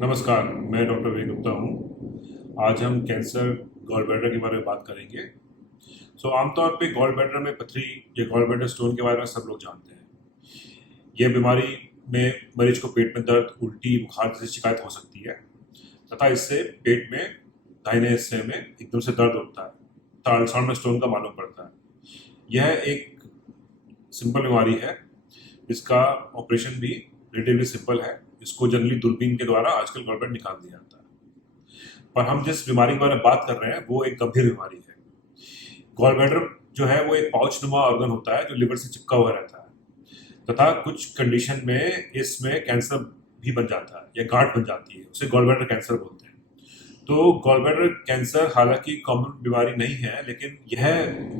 नमस्कार, मैं डॉक्टर विवेक गुप्ता हूँ। आज हम कैंसर गॉल ब्लैडर के बारे में बात करेंगे। आमतौर पे गॉल ब्लैडर में पथरी या गॉल ब्लैडर स्टोन के बारे में सब लोग जानते हैं। यह बीमारी में मरीज को पेट में दर्द, उल्टी, बुखार जैसी शिकायत हो सकती है तथा इससे पेट में दाहिने हिस्से में एकदम से दर्द होता है तथा अल्ट्रासाउंड में स्टोन का मालूम पड़ता है। यह एक सिंपल बीमारी है, इसका ऑपरेशन भी रिलेटिवली सिंपल है। इसको जनरली दूरबीन के द्वारा आजकल गॉल ब्लैडर निकाल दिया जाता है। पर हम जिस बीमारी के बारे में बात कर रहे हैं वो एक गंभीर बीमारी है। गॉल ब्लैडर जो है वो एक पाउच नुमा ऑर्गन होता है जो लिवर से चिपका हुआ रहता है तथा कुछ कंडीशन में इसमें कैंसर भी बन जाता है या गांठ बन जाती है, उसे गॉल ब्लैडर कैंसर बोलते हैं। तो गॉल ब्लैडर कैंसर हालांकि कॉमन बीमारी नहीं है, लेकिन यह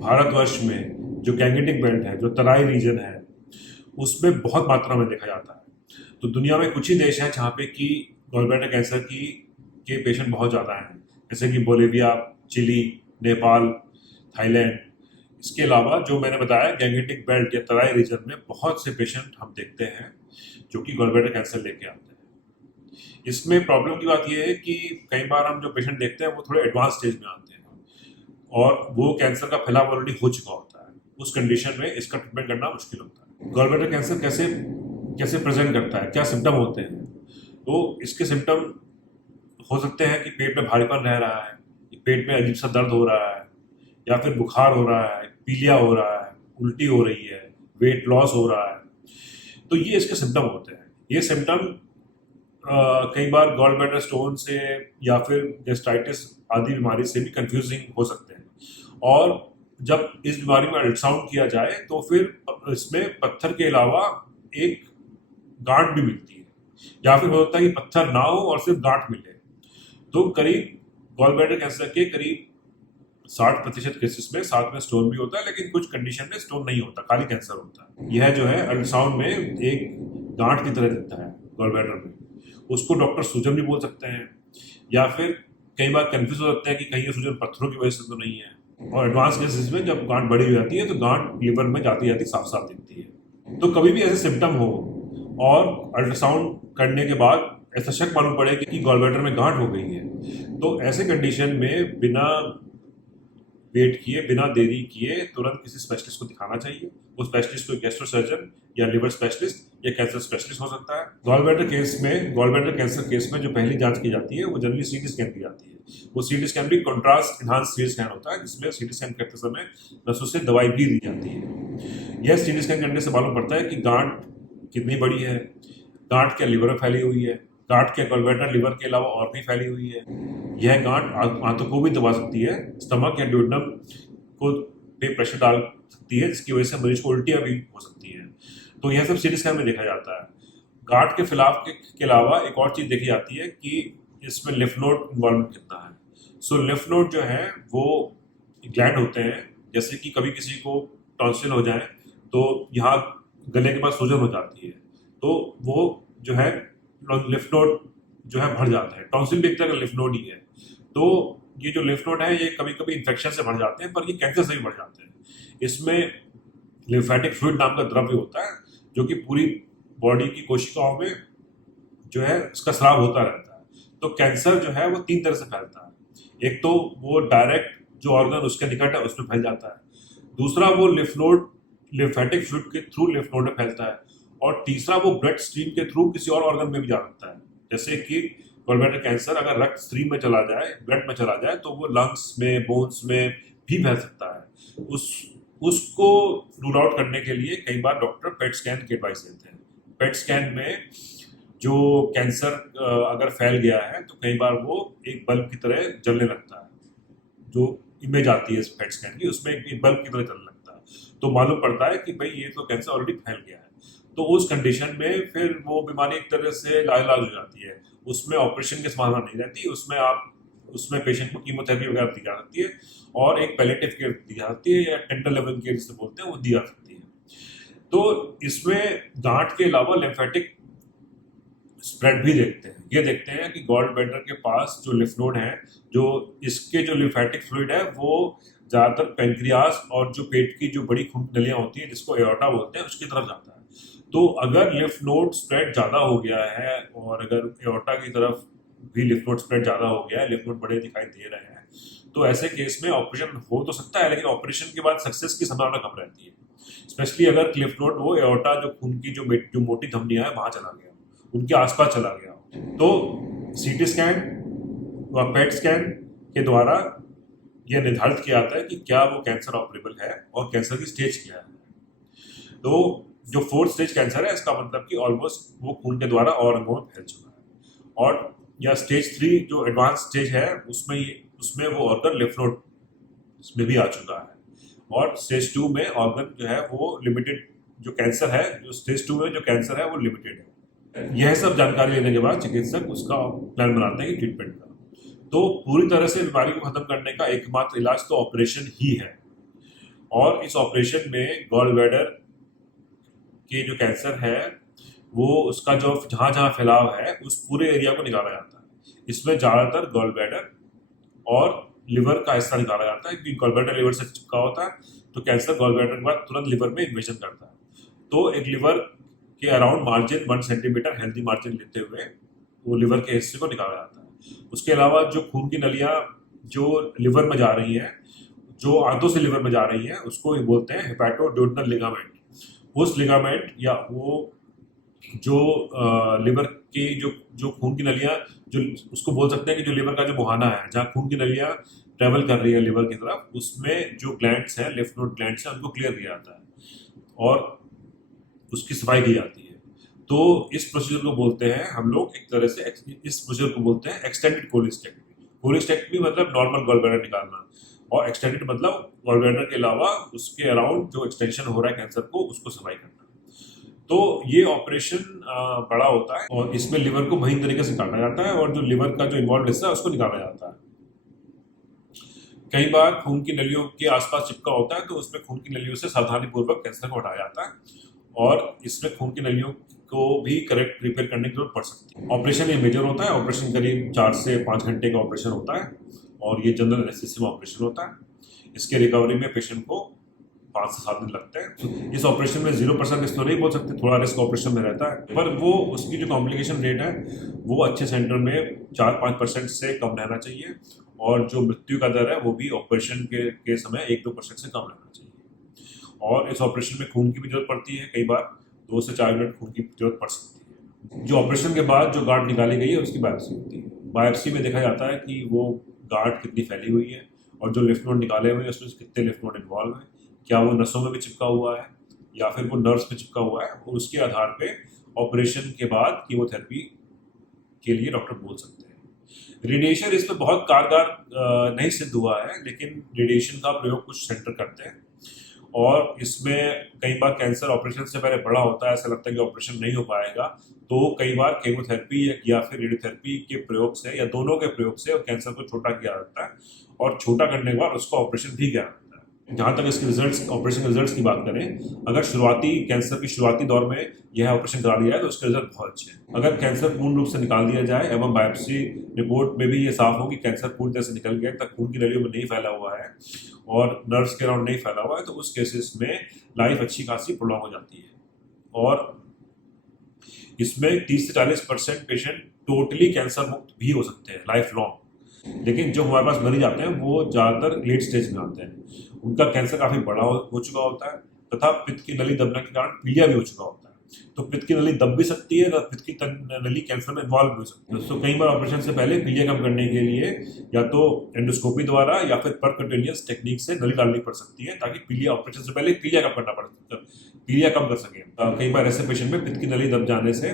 भारतवर्ष में जो गैंगेटिक बेल्ट है, जो तराई रीजन है, उसमें बहुत मात्रा में देखा जाता है। तो दुनिया में कुछ ही देश हैं जहाँ पे कि गॉल ब्लैडर कैंसर की के पेशेंट बहुत ज़्यादा हैं, जैसे कि बोलिविया, चिली, नेपाल, थाईलैंड। इसके अलावा जो मैंने बताया गैंगेटिक बेल्ट या तराई रीजन में बहुत से पेशेंट हम देखते हैं जो कि गॉल ब्लैडर कैंसर लेके आते हैं। इसमें प्रॉब्लम की बात यह है कि कई बार हम जो पेशेंट देखते हैं वो थोड़े एडवांस स्टेज में आते हैं और वो कैंसर का फैलाव ऑलरेडी हो चुका होता है। उस कंडीशन में इसका ट्रीटमेंट करना मुश्किल होता है। गॉल ब्लैडर कैंसर कैसे कैसे प्रेजेंट करता है, क्या सिम्टम होते हैं? तो इसके सिम्टम हो सकते हैं कि पेट में भारीपन रह रहा है, पेट में अजीब सा दर्द हो रहा है, या फिर बुखार हो रहा है, पीलिया हो रहा है, उल्टी हो रही है, वेट लॉस हो रहा है। तो ये इसके सिम्टम होते हैं। ये सिम्टम कई बार गॉल ब्लैडर स्टोन से या फिर गैस्ट्राइटिस आदि बीमारी से भी कंफ्यूजिंग हो सकते हैं। और जब इस बीमारी में अल्ट्रासाउंड किया जाए तो फिर इसमें पत्थर के अलावा एक गांठ भी मिलती है, या फिर हो सकता है कि पत्थर ना हो और सिर्फ गांठ मिले। तो करीब गॉल ब्लैडर कैंसर के करीब 60% केसेस में साथ में स्टोन भी होता है, लेकिन कुछ कंडीशन में स्टोन नहीं होता, खाली कैंसर होता है। यह जो है अल्ट्रासाउंड में एक गांठ की तरह दिखता है गॉल ब्लैडर में। उसको डॉक्टर सूजन भी बोल सकते हैं, या फिर कई बार कंफ्यूज हो सकते हैं कि कहीं ये सूजन पत्थरों की वजह से तो नहीं है। और एडवांस केसेस में जब गांठ बड़ी हो जाती है तो गांठ लिवर में जाती जाती साफ साफ दिखती है। तो कभी भी ऐसे सिम्टम हो और अल्ट्रासाउंड करने के बाद ऐसा शक मालूम पड़े कि गॉल ब्लैडर में गांठ हो गई है, तो ऐसे कंडीशन में बिना वेट किए, बिना देरी किए तुरंत किसी स्पेशलिस्ट को दिखाना चाहिए। वो स्पेशलिस्ट कोई गैस्ट्रो सर्जन या लिवर स्पेशलिस्ट या कैंसर स्पेशलिस्ट हो सकता है। गॉल ब्लैडर कैंसर केस में जो पहली जांच की जाती है वो जनरली सीटी स्कैन की जाती है। वो सीटी स्कैन भी कॉन्ट्रास्ट इनहांस सीटी स्कैन होता है, जिसमें सीटी स्कैन करते समय नसों से दवाई भी दी जाती है। यह सीटी स्कैन करने से मालूम पड़ता है कि गांठ कितनी बड़ी है, गांठ क्या लिवर में फैली हुई है, गांठ क्या गॉल ब्लैडर लिवर के अलावा और कहीं फैली हुई है। यह गांठ आंतों को भी दबा सकती है, स्टमक या ड्यूोडेनम को पे प्रेशर डाल सकती है, जिसकी वजह से मरीज को उल्टियां भी हो सकती हैं। तो यह सब सीटी स्कैन में देखा जाता है। गांठ के फैलाव के अलावा एक और चीज देखी जाती है कि इसमें लिम्फ नोड इन्वॉल्वमेंट कितना है। लिम्फ नोड जो है वो ग्लैंड होते हैं, जैसे कि कभी किसी को टॉन्सिल हो जाए तो यहाँ गले के पास सूजन हो जाती है, तो वो जो है लिम्फ नोड जो है भर जाता है। टॉन्सिल भी एक तरह का लिम्फ नोड ही है। तो ये जो लिम्फ नोड है ये कभी कभी इन्फेक्शन से भर जाते हैं, पर ये कैंसर से भी भर जाते हैं। इसमें लिम्फेटिक फ्लूइड नाम का द्रव्य होता है जो कि पूरी बॉडी की कोशिकाओं में जो है उसका स्राव होता रहता है। तो कैंसर जो है वो 3 तरह से फैलता है। एक तो वो डायरेक्ट जो ऑर्गन उसके निकट है उसमें फैल जाता है, दूसरा वो लिम्फ नोड लिम्फेटिक फ्लूइड के थ्रू लिम्फ नोड में फैलता है, और तीसरा वो ब्लड स्ट्रीम के थ्रू किसी और ऑर्गन में भी जा सकता है। जैसे कि गॉल ब्लैडर कैंसर अगर रक्त स्ट्रीम में चला जाए, ब्लड में चला जाए, तो वो लंग्स में, बोन्स में भी फैल सकता है। उसको रूल आउट करने के लिए कई बार डॉक्टर पेट स्कैन की एडवाइस देते हैं। पेट स्कैन में जो कैंसर अगर फैल गया है तो कई बार वो एक बल्ब की तरह जलने लगता है। जो इमेज आती है इस पेट स्कैन की, उसमें एक बल्ब की तरह जलने लगता है, तो मालूम पड़ता है कि भाई ये तो कैंसर ऑलरेडी फैल गया है। तो उस कंडीशन में फिर वो बीमारी एक तरह से लाइलाज हो जाती है। उसमें ऑपरेशन की संभावना नहीं रहती, उसमें पेशेंट को कीमोथेरेपी वगैरह दी जा सकती है, और एक पैलेटिव केयर दी जाती है, या टेंडर लेवल केयर जिसे बोलते हैं वो दी जा सकती है। तो इसमें गांठ के अलावा लिम्फेटिक स्प्रेड भी देखते हैं। ये देखते हैं कि गॉल ब्लैडर के पास जो लिम्फ नोड है, जो इसके जो लिम्फेटिक फ्लूइड है वो ज़्यादातर पेनक्रियास और जो पेट की जो बड़ी खून नलियाँ होती हैं जिसको एओर्टा बोलते हैं उसकी तरफ जाता है। तो अगर लिम्फ नोड स्प्रेड ज़्यादा हो गया है और अगर एओर्टा की तरफ भी लिम्फ नोड स्प्रेड ज़्यादा हो गया है, लिम्फ नोड बड़े दिखाई दे रहे हैं, तो ऐसे केस में ऑपरेशन हो तो सकता है, लेकिन ऑपरेशन के बाद सक्सेस की संभावना कम रहती है। स्पेशली अगर लिम्फ नोड वो एओर्टा जो खून की जो मोटी धमनियां है वहां चला गया, उनके आसपास चला गया, तो सीटी स्कैन व पेट स्कैन के द्वारा यह निर्धारित किया जाता है कि क्या वो कैंसर ऑपरेबल है और कैंसर की स्टेज क्या है। तो जो 4th स्टेज कैंसर है, इसका मतलब कि ऑलमोस्ट वो खून के द्वारा और अंगों में फैल चुका है, और या स्टेज 3 जो एडवांस स्टेज है उसमें वो ऑर्गन लिम्फ नोड में भी आ चुका है, और स्टेज 2 में ऑर्गन जो है वो लिमिटेड, जो कैंसर है, जो स्टेज 2 में जो कैंसर है वो लिमिटेड है। यह सब जानकारी लेने के बाद चिकित्सक उसका प्लान बनाते हैं ट्रीटमेंट का। तो पूरी तरह से बीमारी को खत्म करने का एकमात्र इलाज तो ऑपरेशन ही है, और इस ऑपरेशन में गॉल ब्लैडर के जो कैंसर है वो उसका जो जहाँ जहाँ फैलाव है उस पूरे एरिया को निकाला जाता है। इसमें ज़्यादातर गॉल ब्लैडर और लिवर का हिस्सा निकाला जाता है, क्योंकि गॉल ब्लैडर लिवर से चिपका होता है, तो कैंसर गॉल ब्लैडर के बाद तुरंत लिवर में इन्वेजन करता है। तो एक लिवर के around margin 1 centimetre healthy margin लेते हुए वो लिवर के हिस्से को निकाला जाता है। उसके अलावा जो खून की नलियाँ जो लिवर में जा रही हैं, जो आंतों से लिवर में जा रही हैं, उसको ही बोलते हैं हेपेटोड्यूडनल लिगामेंट। उस लिगामेंट या वो जो लिवर की जो खून की नलियाँ, जो उसको बोल सकते हैं कि जो लिवर का जो मुहाना है, जहाँ खून की नलियाँ ट्रेवल कर रही है लिवर की तरफ, उसमें जो ग्लैंड्स हैं, लिम्फ नोड ग्लैंड्स हैं, उनको क्लियर किया जाता है और उसकी सफाई की जाती है। तो इस प्रोसीजर को बोलते हैं हम लोग एक तरह से, इस प्रोसीजर को बोलते हैं एक्सटेंडेड कोलिस्टेक्टमी। कोलिस्टेक्टमी मतलब नॉर्मल गॉल ब्लैडर निकालना, और एक्सटेंडेड मतलब गॉल ब्लैडर के अलावा उसके अराउंड जो एक्सटेंशन हो रहा है कैंसर को, उसको सफाई करना। तो ये ऑपरेशन बड़ा होता है, और इसमें लिवर को महीन तरीके से काटा जाता है, और जो लिवर का जो इन्वॉल्व हिस्सा है उसको निकाला जाता है। कई बार खून की नलियों के आसपास चिपका होता है, तो उसमें खून की नलियों से सावधानी पूर्वक कैंसर को हटाया जाता है, और इसमें खून की नलियों को भी करेक्ट रिपेयर करने की जरूरत पड़ सकती है। ऑपरेशन ये मेजर होता है, ऑपरेशन करीब 4 से 5 घंटे का ऑपरेशन होता है, और ये जनरल एनेस्थीसिया में ऑपरेशन होता है। इसके रिकवरी में पेशेंट को 5 से 7 दिन लगते हैं। तो इस ऑपरेशन में 0% रिस्क तो नहीं बोल सकते, थोड़ा रिस्क ऑपरेशन में रहता है, पर वो उसकी जो कॉम्प्लिकेशन रेट है वो अच्छे सेंटर में 4-5% से कम रहना चाहिए, और जो मृत्यु का दर है वो भी ऑपरेशन के समय 1-2% से कम रहना चाहिए। और इस ऑपरेशन में खून की भी जरूरत पड़ती है, कई बार 2 से 4 यूनिट खून की जरूरत पड़ सकती है। जो ऑपरेशन के बाद जो गांठ निकाली गई है उसकी बायोप्सी होती है। बायोप्सी में देखा जाता है कि वो गांठ कितनी फैली हुई है, और जो लिम्फ नोड निकाले हुए हैं उसमें कितने लिम्फ नोड इन्वॉल्व हैं, क्या वो नसों में भी चिपका हुआ है या फिर वो नर्व्स में चिपका हुआ है, और उसके आधार पे ऑपरेशन के बाद कीमोथेरेपी के लिए डॉक्टर बोल सकते हैं। रेडिएशन इसमें बहुत कारगर नहीं सिद्ध हुआ है, लेकिन रेडिएशन का प्रयोग कुछ सेंटर करते हैं, और इसमें कई बार कैंसर ऑपरेशन से पहले बड़ा होता है, ऐसा लगता है कि ऑपरेशन नहीं हो पाएगा, तो कई बार केमोथेरेपी या फिर रेडियोथेरेपी के प्रयोग से या दोनों के प्रयोग से कैंसर को छोटा किया जाता है, और छोटा करने के बाद उसका ऑपरेशन भी किया जाता है। जहाँ तक इसके रिजल्ट्स, ऑपरेशन रिजल्ट्स की बात करें, अगर शुरुआती कैंसर की शुरुआती दौर में यह ऑपरेशन करा लिया है तो उसके रिजल्ट बहुत अच्छे हैं। अगर कैंसर पूर्ण रूप से निकाल दिया जाए एवं बायोप्सी रिपोर्ट में भी ये साफ हो कि कैंसर पूरी तरह से निकल गया, तक खून की नलियों में नहीं फैला हुआ है और नर्व्स के अराउंड नहीं फैला हुआ है, तो उस केसेस में लाइफ अच्छी खासी प्रोलॉन्ग हो जाती है, और इसमें 30 से 40% पेशेंट टोटली कैंसर मुक्त भी हो सकते हैं लाइफ लॉन्ग। लेकिन जो हमारे पास मरीज जाते हैं वो ज़्यादातर लेट स्टेज में आते हैं, उनका कैंसर काफ़ी बड़ा हो चुका होता है, तथा पित्त की नली दबने के कारण पीलिया भी हो चुका होता है। तो पित्त की नली दब भी सकती है, पित्त की नली कैंसर में इन्वॉल्व भी हो सकती है। तो कई बार ऑपरेशन से पहले पीलिया कम करने के लिए या तो एंडोस्कोपी द्वारा या फिर परक्यूटेनियस टेक्निक से नली डालनी पड़ सकती है, ताकि पीलिया, ऑपरेशन से पहले पीलिया कम करना पड़ता है, पीलिया कम कर सके। कई बार ऐसे पेशेंट में पित्त की नली दब जाने से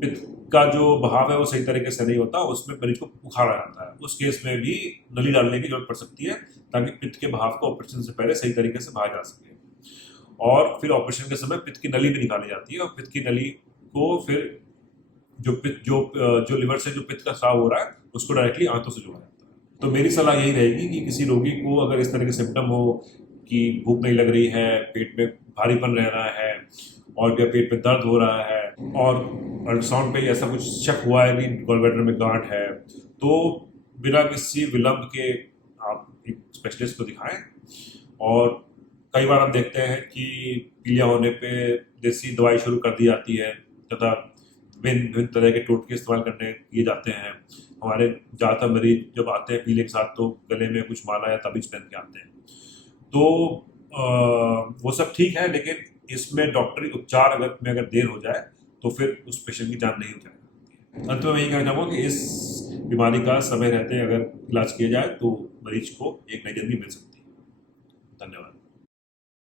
पित्त का जो बहाव है वो सही तरीके से नहीं होता, उसमें मरीज को बुखार आ जाता है। उस केस में भी नली डालने की जरूरत पड़ सकती है, ताकि पित्त के बहाव को ऑपरेशन से पहले सही तरीके से बहाया जा सके। और फिर ऑपरेशन के समय पित्त की नली भी निकाली जाती है, और पित्त की नली को फिर जो लिवर से जो पित्त का स्राव हो रहा है उसको डायरेक्टली आंतों से जोड़ा जाता है। तो मेरी सलाह यही रहेगी कि किसी रोगी को अगर इस तरह के सिम्टम हो कि भूख नहीं लग रही है, पेट में भारीपन रह रहा है, और या पेट में दर्द हो रहा है, और अल्ट्रासाउंड पे ऐसा कुछ शक हुआ है कि गॉल ब्लैडर में गांठ है, तो बिना किसी विलंब के आप एक स्पेशलिस्ट को दिखाएं और कई बार हम देखते हैं कि पीलिया होने पे देसी दवाई शुरू कर दी जाती है तथा विभिन्न विभिन्न तरह के टोटके इस्तेमाल करने किए जाते हैं। हमारे ज़्यादातर मरीज जब आते हैं पीलिया के साथ तो गले में कुछ माला या ताबीज पहन के आते हैं। तो वो सब ठीक है, लेकिन इसमें डॉक्टरी उपचार अगर देर हो जाए तो फिर उस पेशेंट की जान नहीं हो जाएगी। अंत में मैं यही कहना चाहूँगा कि इस बीमारी का समय रहते अगर इलाज किया जाए तो मरीज को एक नई जिंदगी मिल सकती है। धन्यवाद।